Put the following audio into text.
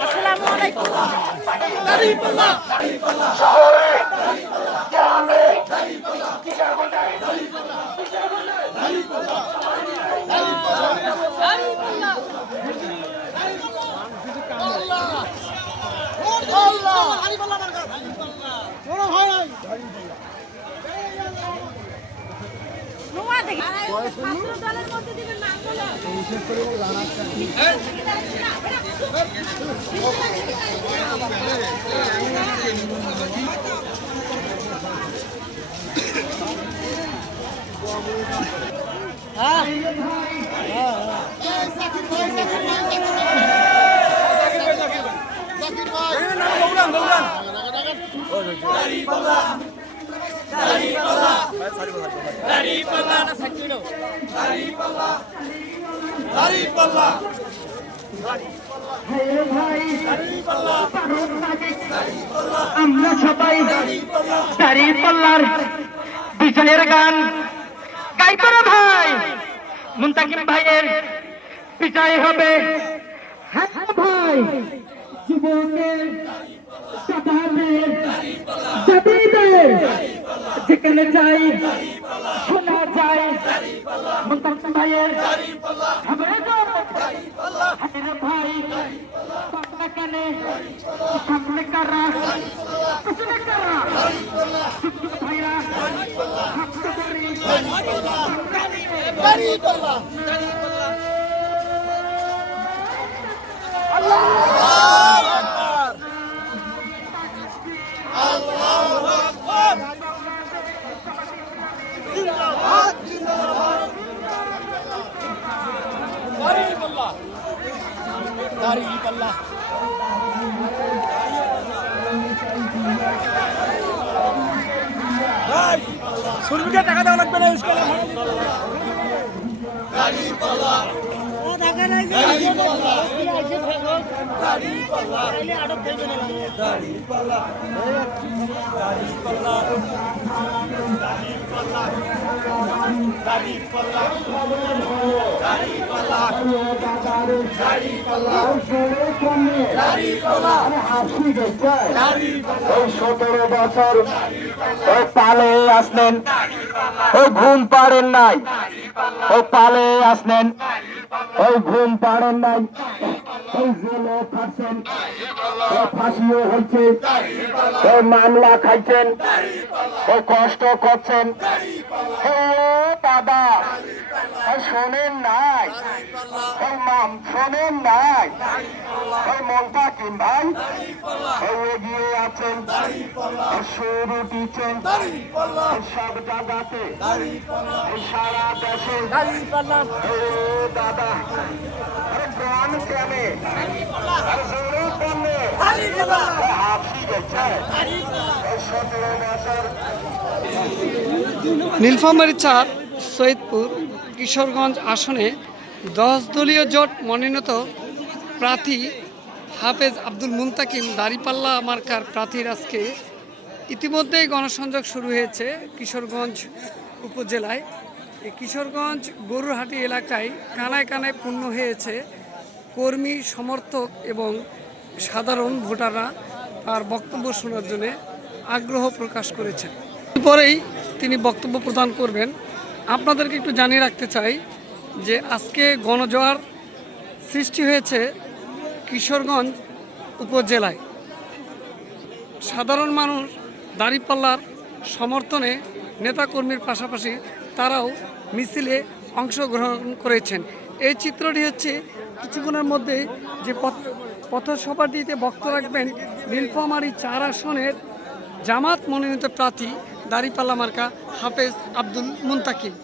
আসসালামু আলাইকুম নোয়া দেখি ছাত্র দলের মধ্যে দিবেন না আন্দোলন আমরা সবাই দাঁড়িয়ে পাল্লার বিজয়ের গান গাইতো না ভাই। মুন্তাকিম ভাইয়ের বিজয় হবে। হ্যাঁ ভাই। যেখানে যাই, শোনা যায়। মুন্তাকিম ভাইয়ের তো হাতের ভাই পাকনা কানে সামনে কারা পিছনে কারা? চুপ ভাইরা হাতটা ধরে সুরভিকে টাকা দেওয়া লাগবে না স্কুলে ওই সতেরো বছর ওই পালে আসলেন ওই ঘুম পাড়েন নাই ওই পালে আসলেন ওই ঘুম পাড়েন নাই ফাঁসিও হচ্ছে ওই মামলা খাইছেন ওই কষ্ট করছেন ও দাদা শোনেন নাই। ওই মাম শোনেন নাই। ওই মনটা কিন ভাই? এগিয়ে আছেন। সুর উঠিছেন সব জায়গাতে। সারা দেশে। দাদা গান কেনে? আরে জোরে কেনে? হাফি কিশোরগঞ্জ আসনে দশ দলীয় জোট মনোনীত প্রার্থী হাফেজ আব্দুল মুন্তাকিম দাঁড়িপাল্লা মার্কার প্রার্থীর আজকে ইতিমধ্যেই গণসংযোগ শুরু হয়েছে কিশোরগঞ্জ উপজেলায়। এই কিশোরগঞ্জ গরুরহাটি এলাকায় কানায় কানায় পূর্ণ হয়েছে কর্মী, সমর্থক এবং সাধারণ ভোটাররা তার বক্তব্য শোনার জন্য আগ্রহ প্রকাশ করেছেন। পরেই তিনি বক্তব্য প্রদান করবেন আপনাদেরকে একটু জানিয়ে রাখতে চাই যে আজকে গণজোয়ার সৃষ্টি হয়েছে কিশোরগঞ্জ উপজেলায়। সাধারণ মানুষ দাঁড়িপাল্লার সমর্থনে নেতাকর্মীর পাশাপাশি তারাও মিছিলে অংশগ্রহণ করেছেন। এই চিত্রটি হচ্ছে কিছুক্ষণের মধ্যে যে পথ, পথসভাটিতে বক্তব্য রাখবেন নীলফামারী চার আসনের জামাত মনোনীত প্রার্থী দাঁড়িপাল্লা মার্কা হাফেজ আব্দুল মুন্তাকিম।